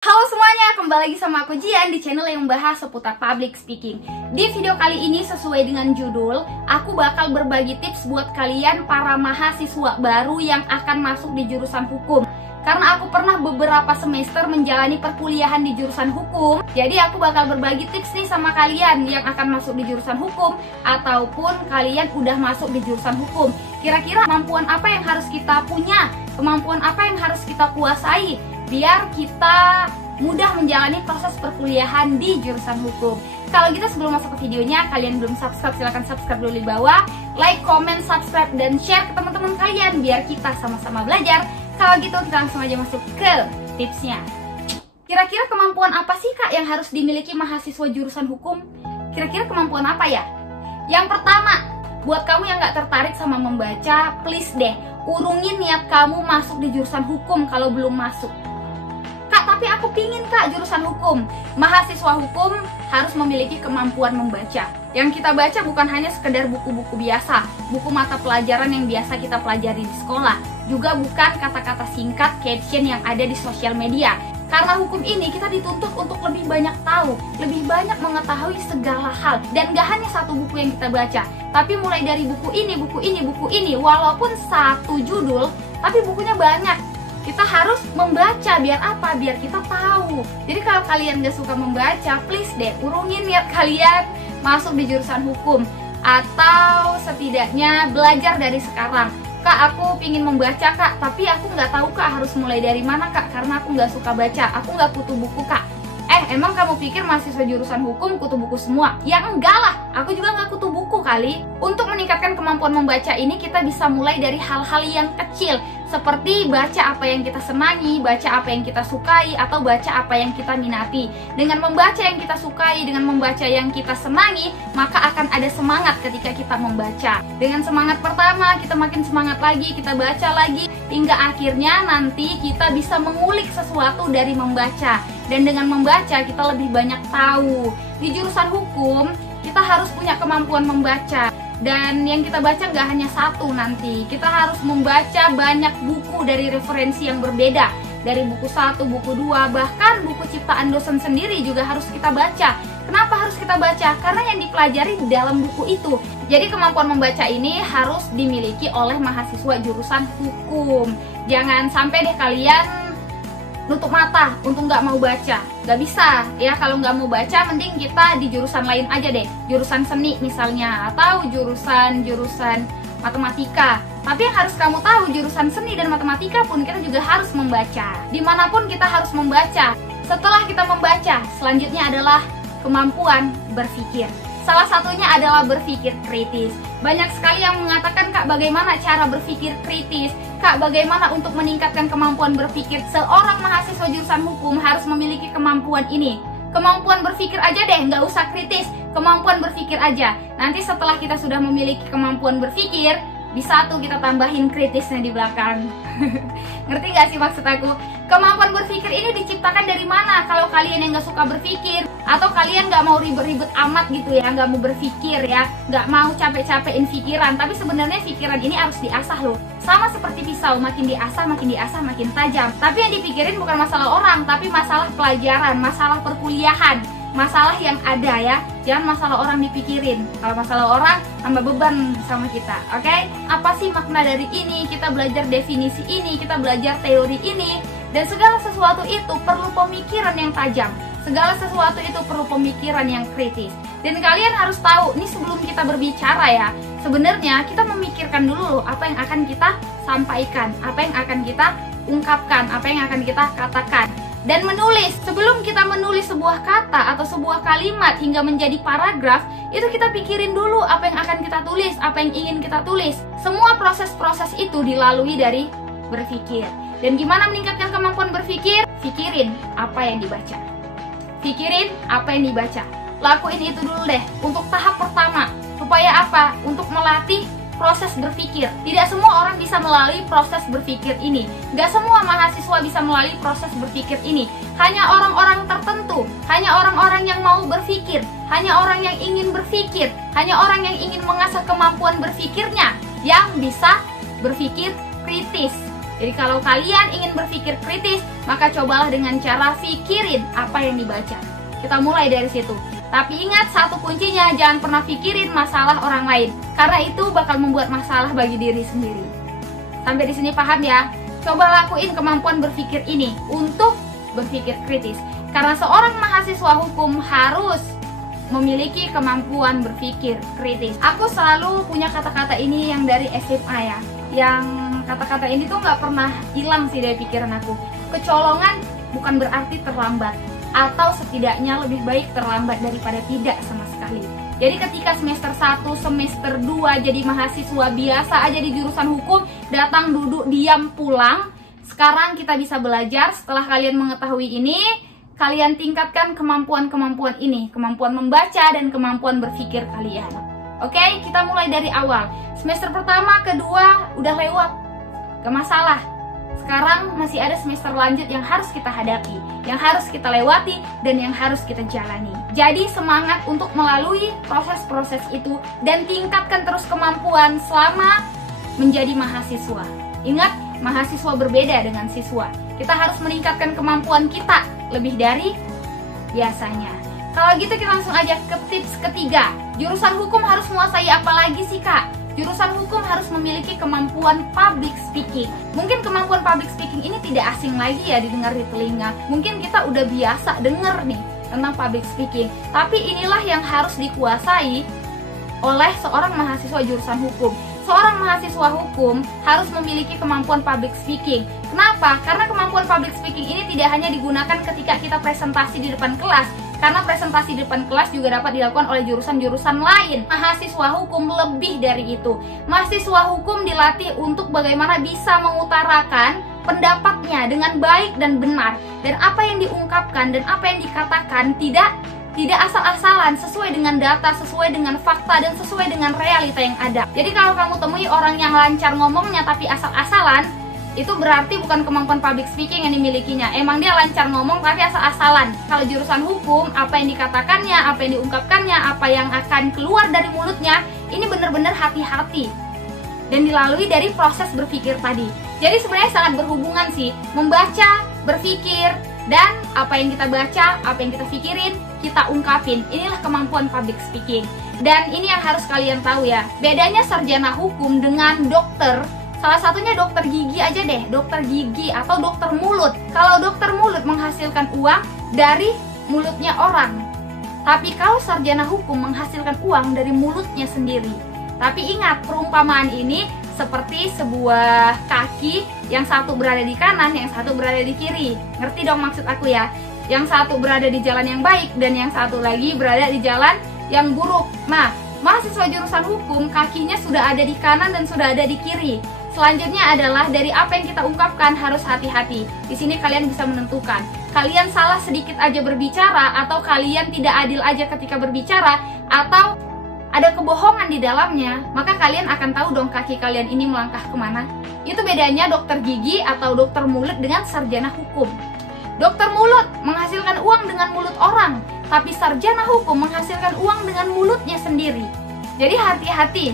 Halo semuanya, kembali lagi sama aku Jian di channel yang membahas seputar public speaking. Di video kali ini sesuai dengan judul, aku bakal berbagi tips buat kalian para mahasiswa baru yang akan masuk di jurusan hukum. Karena aku pernah beberapa semester menjalani perkuliahan di jurusan hukum, jadi aku bakal berbagi tips nih sama kalian yang akan masuk di jurusan hukum ataupun kalian udah masuk di jurusan hukum. Kira-kira kemampuan apa yang harus kita punya, kemampuan apa yang harus kita kuasai biar kita mudah menjalani proses perkuliahan di jurusan hukum. Kalau gitu sebelum masuk ke videonya, kalian belum subscribe, silahkan subscribe dulu di bawah. Like, comment, subscribe, dan share ke teman-teman kalian biar kita sama-sama belajar. Kalau gitu kita langsung aja masuk ke tipsnya. Kira-kira kemampuan apa sih Kak yang harus dimiliki mahasiswa jurusan hukum? Kira-kira kemampuan apa ya? Yang pertama, buat kamu yang gak tertarik sama membaca, please deh, urungin niat kamu masuk di jurusan hukum kalau belum masuk. Kak, tapi aku pingin Kak jurusan hukum. Mahasiswa hukum harus memiliki kemampuan membaca. Yang kita baca bukan hanya sekedar buku-buku biasa, buku mata pelajaran yang biasa kita pelajari di sekolah, juga bukan kata-kata singkat, caption yang ada di sosial media. Karena hukum ini kita dituntut untuk lebih banyak tahu, lebih banyak mengetahui segala hal. Dan gak hanya satu buku yang kita baca, tapi mulai dari buku ini, buku ini, buku ini, walaupun satu judul, tapi bukunya banyak. Kita harus membaca, biar apa? Biar kita tahu. Jadi kalau kalian gak suka membaca, please deh, urungin niat kalian masuk di jurusan hukum. Atau setidaknya belajar dari sekarang. Kak, aku pingin membaca Kak, tapi aku nggak tahu Kak harus mulai dari mana Kak, karena aku nggak suka baca, aku nggak kutu buku Kak. Emang kamu pikir mahasiswa jurusan hukum kutu buku semua? Ya enggak lah, aku juga nggak kutu buku kali. Untuk meningkatkan kemampuan membaca ini, kita bisa mulai dari hal-hal yang kecil, seperti baca apa yang kita senangi, baca apa yang kita sukai, atau baca apa yang kita minati. Dengan membaca yang kita sukai, dengan membaca yang kita senangi, maka akan ada semangat ketika kita membaca. Dengan semangat pertama, kita makin semangat lagi, kita baca lagi, hingga akhirnya nanti kita bisa mengulik sesuatu dari membaca. Dan dengan membaca, kita lebih banyak tahu. Di jurusan hukum, kita harus punya kemampuan membaca. Dan yang kita baca nggak hanya satu nanti, kita harus membaca banyak buku dari referensi yang berbeda. Dari buku 1, buku 2, bahkan buku ciptaan dosen sendiri juga harus kita baca. Kenapa harus kita baca? Karena yang dipelajari di dalam buku itu. Jadi kemampuan membaca ini harus dimiliki oleh mahasiswa jurusan hukum. Jangan sampai deh kalian nutup mata untuk nggak mau baca. Nggak bisa ya, kalau nggak mau baca mending kita di jurusan lain aja deh, jurusan seni misalnya, atau jurusan matematika. Tapi yang harus kamu tahu, jurusan seni dan matematika pun kita juga harus membaca. Dimanapun kita harus membaca. Setelah kita membaca, selanjutnya adalah kemampuan berpikir. Salah satunya adalah berpikir kritis. Banyak sekali yang mengatakan, Kak, bagaimana cara berpikir kritis? Kak, bagaimana untuk meningkatkan kemampuan berpikir? Seorang mahasiswa jurusan hukum harus memiliki kemampuan ini. Kemampuan berpikir aja deh, nggak usah kritis. Kemampuan berpikir aja. Nanti setelah kita sudah memiliki kemampuan berpikir, bisa tuh kita tambahin kritisnya di belakang. Ngerti gak sih maksud aku? Kemampuan berpikir ini diciptakan dari mana? Kalau kalian yang gak suka berpikir, atau kalian gak mau ribet-ribet amat gitu ya, gak mau berpikir ya, gak mau capek-capekin pikiran, tapi sebenarnya pikiran ini harus diasah loh. Sama seperti pisau, makin diasah, makin tajam. Tapi yang dipikirin bukan masalah orang, tapi masalah pelajaran, masalah perkuliahan, masalah yang ada ya. Jangan masalah orang dipikirin. Kalau masalah orang, tambah beban sama kita. Oke? Apa sih makna dari ini? Kita belajar definisi ini, kita belajar teori ini. Dan segala sesuatu itu perlu pemikiran yang tajam. Segala sesuatu itu perlu pemikiran yang kritis. Dan kalian harus tahu, ini sebelum kita berbicara ya, sebenarnya kita memikirkan dulu loh apa yang akan kita sampaikan, apa yang akan kita ungkapkan, apa yang akan kita katakan. Dan menulis, sebelum kita menulis sebuah kata atau sebuah kalimat hingga menjadi paragraf, itu kita pikirin dulu apa yang akan kita tulis, apa yang ingin kita tulis. Semua proses-proses itu dilalui dari berpikir. Dan gimana meningkatkan kemampuan berpikir? Pikirin apa yang dibaca. Pikirin apa yang dibaca. Lakuin itu dulu deh untuk tahap pertama. Supaya apa? Untuk melatih proses berpikir. Tidak semua orang bisa melalui proses berpikir ini. Gak semua mahasiswa bisa melalui proses berpikir ini. Hanya orang-orang tertentu, hanya orang-orang yang mau berpikir, hanya orang yang ingin berpikir, hanya orang yang ingin mengasah kemampuan berpikirnya yang bisa berpikir kritis. Jadi kalau kalian ingin berpikir kritis, maka cobalah dengan cara pikirin apa yang dibaca. Kita mulai dari situ. Tapi ingat satu kuncinya, jangan pernah pikirin masalah orang lain, karena itu bakal membuat masalah bagi diri sendiri. Sampai di sini paham ya? Coba lakuin kemampuan berpikir ini untuk berpikir kritis. Karena seorang mahasiswa hukum harus memiliki kemampuan berpikir kritis. Aku selalu punya kata-kata ini yang dari SMA ya. Yang kata-kata ini tuh nggak pernah hilang sih dari pikiran aku. Kecolongan bukan berarti terlambat, atau setidaknya lebih baik terlambat daripada tidak sama sekali. Jadi ketika semester 1, semester 2 jadi mahasiswa biasa aja di jurusan hukum, datang duduk diam pulang. Sekarang kita bisa belajar. Setelah kalian mengetahui ini, kalian tingkatkan kemampuan-kemampuan ini, kemampuan membaca dan kemampuan berpikir kalian. Oke, kita mulai dari awal. Semester pertama, kedua udah lewat, gak masalah. Sekarang masih ada semester lanjut yang harus kita hadapi, yang harus kita lewati, dan yang harus kita jalani. Jadi semangat untuk melalui proses-proses itu dan tingkatkan terus kemampuan selama menjadi mahasiswa. Ingat, mahasiswa berbeda dengan siswa. Kita harus meningkatkan kemampuan kita lebih dari biasanya. Kalau gitu kita langsung aja ke tips ketiga. Jurusan hukum harus menguasai apa lagi sih kak? Jurusan hukum harus memiliki kemampuan public speaking. Mungkin kemampuan public speaking ini tidak asing lagi ya didengar di telinga. Mungkin kita udah biasa denger nih tentang public speaking. Tapi inilah yang harus dikuasai oleh seorang mahasiswa jurusan hukum. Seorang mahasiswa hukum harus memiliki kemampuan public speaking. Kenapa? Karena kemampuan public speaking ini tidak hanya digunakan ketika kita presentasi di depan kelas, karena presentasi di depan kelas juga dapat dilakukan oleh jurusan-jurusan lain. Mahasiswa hukum lebih dari itu. Mahasiswa hukum dilatih untuk bagaimana bisa mengutarakan pendapatnya dengan baik dan benar, dan apa yang diungkapkan dan apa yang dikatakan tidak asal-asalan, sesuai dengan data, sesuai dengan fakta, dan sesuai dengan realita yang ada. Jadi kalau kamu temui orang yang lancar ngomongnya tapi asal-asalan, itu berarti bukan kemampuan public speaking yang dimilikinya. Emang dia lancar ngomong tapi asal-asalan. Kalau jurusan hukum, apa yang dikatakannya, apa yang diungkapkannya, apa yang akan keluar dari mulutnya, ini benar-benar hati-hati dan dilalui dari proses berpikir tadi. Jadi sebenarnya sangat berhubungan sih, membaca, berpikir, dan apa yang kita baca, apa yang kita pikirin, kita ungkapin. Inilah kemampuan public speaking. Dan ini yang harus kalian tahu ya, bedanya sarjana hukum dengan dokter. Salah satunya dokter gigi aja deh, dokter gigi atau dokter mulut. Kalau dokter mulut menghasilkan uang dari mulutnya orang, tapi kalau sarjana hukum menghasilkan uang dari mulutnya sendiri. Tapi ingat, perumpamaan ini seperti sebuah kaki, yang satu berada di kanan, yang satu berada di kiri. Ngerti dong maksud aku ya? Yang satu berada di jalan yang baik dan yang satu lagi berada di jalan yang buruk. Nah, mahasiswa jurusan hukum kakinya sudah ada di kanan dan sudah ada di kiri. Selanjutnya adalah dari apa yang kita ungkapkan harus hati-hati. Di sini kalian bisa menentukan. Kalian salah sedikit aja berbicara, atau kalian tidak adil aja ketika berbicara, atau ada kebohongan di dalamnya, maka kalian akan tahu dong kaki kalian ini melangkah kemana. Itu bedanya dokter gigi atau dokter mulut dengan sarjana hukum. Dokter mulut menghasilkan uang dengan mulut orang, tapi sarjana hukum menghasilkan uang dengan mulutnya sendiri. Jadi hati-hati.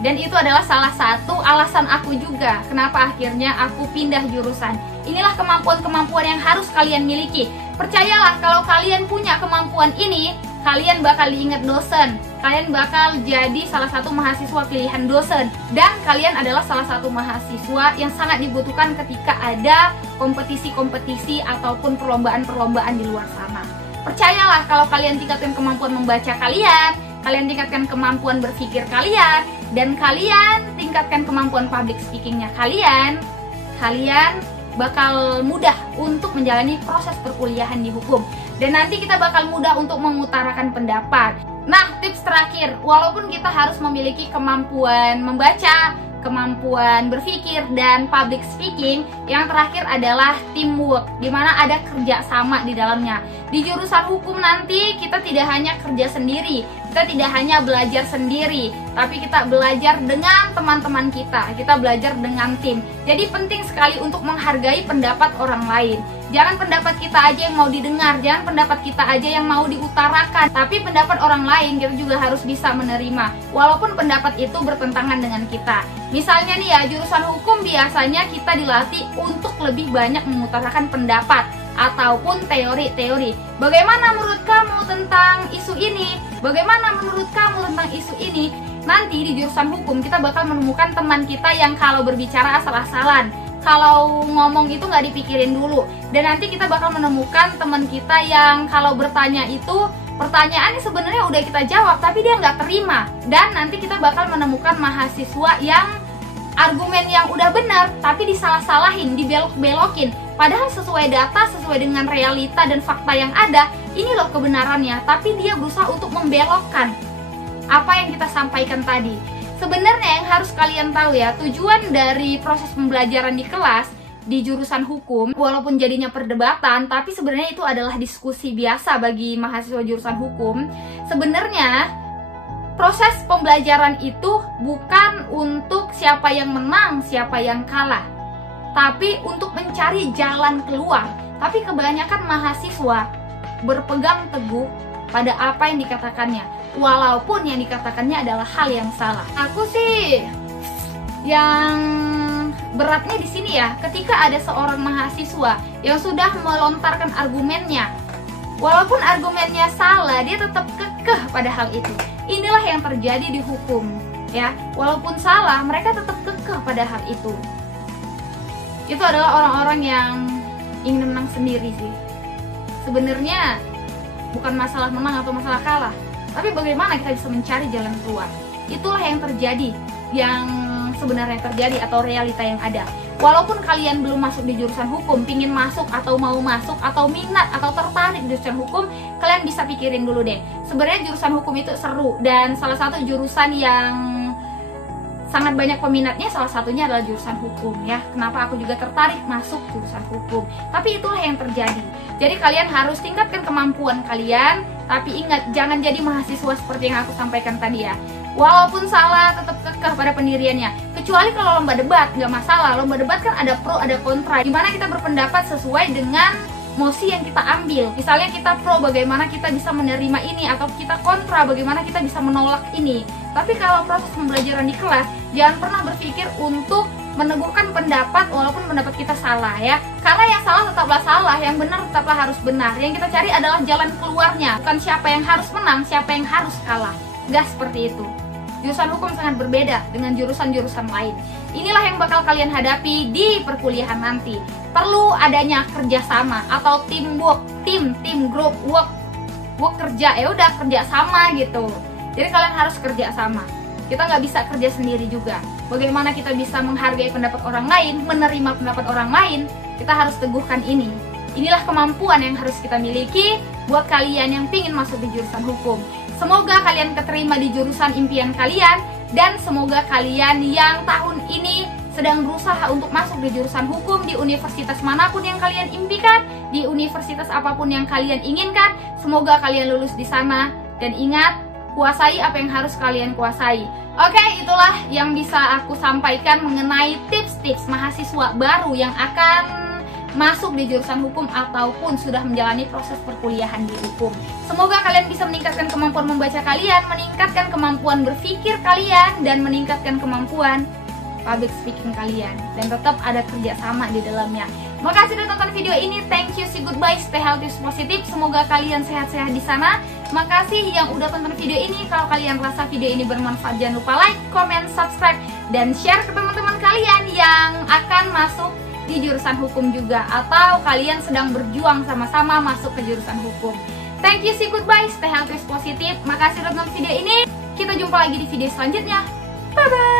Dan itu adalah salah satu alasan aku juga kenapa akhirnya aku pindah jurusan. Inilah kemampuan-kemampuan yang harus kalian miliki. Percayalah, kalau kalian punya kemampuan ini, kalian bakal diingat dosen. Kalian bakal jadi salah satu mahasiswa pilihan dosen. Dan kalian adalah salah satu mahasiswa yang sangat dibutuhkan ketika ada kompetisi-kompetisi ataupun perlombaan-perlombaan di luar sana. Percayalah, kalau kalian tingkatkan kemampuan membaca kalian tingkatkan kemampuan berpikir kalian, dan kalian tingkatkan kemampuan public speakingnya kalian bakal mudah untuk menjalani proses perkuliahan di hukum. Dan nanti kita bakal mudah untuk mengutarakan pendapat. Nah, tips terakhir, walaupun kita harus memiliki kemampuan membaca, kemampuan berpikir, dan public speaking, yang terakhir adalah teamwork, dimana ada kerja sama di dalamnya. Di jurusan hukum nanti kita tidak hanya kerja sendiri, kita tidak hanya belajar sendiri, tapi kita belajar dengan teman-teman kita belajar dengan tim. Jadi penting sekali untuk menghargai pendapat orang lain. Jangan pendapat kita aja yang mau didengar, jangan pendapat kita aja yang mau diutarakan, tapi pendapat orang lain kita juga harus bisa menerima, walaupun pendapat itu bertentangan dengan kita. Misalnya nih ya, jurusan hukum biasanya kita dilatih untuk lebih banyak mengutarakan pendapat ataupun teori-teori. Bagaimana menurut kamu tentang isu ini? Bagaimana menurut kamu tentang isu ini? Nanti di jurusan hukum kita bakal menemukan teman kita yang kalau berbicara asal-asalan, kalau ngomong itu nggak dipikirin dulu. Dan nanti kita bakal menemukan teman kita yang kalau bertanya itu pertanyaannya sebenarnya udah kita jawab tapi dia nggak terima. Dan nanti kita bakal menemukan mahasiswa yang argumen yang udah benar tapi disalah-salahin, dibelok-belokin. Padahal sesuai data, sesuai dengan realita dan fakta yang ada, ini loh kebenarannya, tapi dia berusaha untuk membelokkan apa yang kita sampaikan tadi. Sebenarnya yang harus kalian tahu ya, tujuan dari proses pembelajaran di kelas di jurusan hukum, walaupun jadinya perdebatan, tapi sebenarnya itu adalah diskusi biasa bagi mahasiswa jurusan hukum. Sebenarnya proses pembelajaran itu bukan untuk siapa yang menang, siapa yang kalah, tapi untuk mencari jalan keluar. Tapi kebanyakan mahasiswa berpegang teguh pada apa yang dikatakannya, walaupun yang dikatakannya adalah hal yang salah. Aku sih yang beratnya di sini ya, ketika ada seorang mahasiswa yang sudah melontarkan argumennya, walaupun argumennya salah, dia tetap kekeh pada hal itu. Inilah yang terjadi di hukum, ya. Walaupun salah, mereka tetap kekeh pada hal itu. Itu adalah orang-orang yang ingin menang sendiri sih. Sebenarnya bukan masalah menang atau masalah kalah, tapi bagaimana kita bisa mencari jalan keluar. Itulah yang terjadi, yang sebenarnya terjadi atau realita yang ada. Walaupun kalian belum masuk di jurusan hukum, pingin masuk atau mau masuk atau minat atau tertarik di jurusan hukum, kalian bisa pikirin dulu deh. Sebenarnya jurusan hukum itu seru dan salah satu jurusan yang sangat banyak peminatnya, salah satunya adalah jurusan hukum ya. Kenapa aku juga tertarik masuk jurusan hukum? Tapi itulah yang terjadi. Jadi kalian harus tingkatkan kemampuan kalian, tapi ingat jangan jadi mahasiswa seperti yang aku sampaikan tadi ya. Walaupun salah, tetap kekeh pada pendiriannya. Kecuali kalau lomba debat, nggak masalah. Lomba debat kan ada pro, ada kontra. Dimana kita berpendapat sesuai dengan mosi yang kita ambil. Misalnya kita pro, bagaimana kita bisa menerima ini, atau kita kontra, bagaimana kita bisa menolak ini. Tapi kalau proses pembelajaran di kelas, jangan pernah berpikir untuk meneguhkan pendapat walaupun pendapat kita salah ya. Karena yang salah tetaplah salah, yang benar tetaplah harus benar. Yang kita cari adalah jalan keluarnya, bukan siapa yang harus menang, siapa yang harus kalah. Nggak seperti itu. Jurusan hukum sangat berbeda dengan jurusan-jurusan lain. Inilah yang bakal kalian hadapi di perkuliahan nanti. Perlu adanya kerjasama atau teamwork, tim group work kerja, ya udah kerja sama gitu. Jadi kalian harus kerja sama. Kita nggak bisa kerja sendiri juga. Bagaimana kita bisa menghargai pendapat orang lain, menerima pendapat orang lain, kita harus teguhkan ini. Inilah kemampuan yang harus kita miliki buat kalian yang pingin masuk di jurusan hukum. Semoga kalian keterima di jurusan impian kalian, dan semoga kalian yang tahun ini sedang berusaha untuk masuk di jurusan hukum di universitas manapun yang kalian impikan, di universitas apapun yang kalian inginkan, semoga kalian lulus di sana. Dan ingat, kuasai apa yang harus kalian kuasai. Oke, itulah yang bisa aku sampaikan mengenai tips-tips mahasiswa baru yang akan masuk di jurusan hukum ataupun sudah menjalani proses perkuliahan di hukum. Semoga kalian bisa meningkatkan kemampuan membaca kalian, meningkatkan kemampuan berpikir kalian, dan meningkatkan kemampuan public speaking kalian, dan tetap ada kerjasama di dalamnya. Makasih sudah tonton video ini. Thank you, see goodbye, stay healthy, positif. Semoga kalian sehat-sehat di sana. Makasih yang udah tonton video ini. Kalau kalian rasa video ini bermanfaat, jangan lupa like, comment, subscribe, dan share ke teman-teman kalian yang akan masuk di jurusan hukum juga, atau kalian sedang berjuang sama-sama masuk ke jurusan hukum. Thank you, see goodbye, stay healthy, positif. Makasih udah nonton video ini. Kita jumpa lagi di video selanjutnya. Bye bye.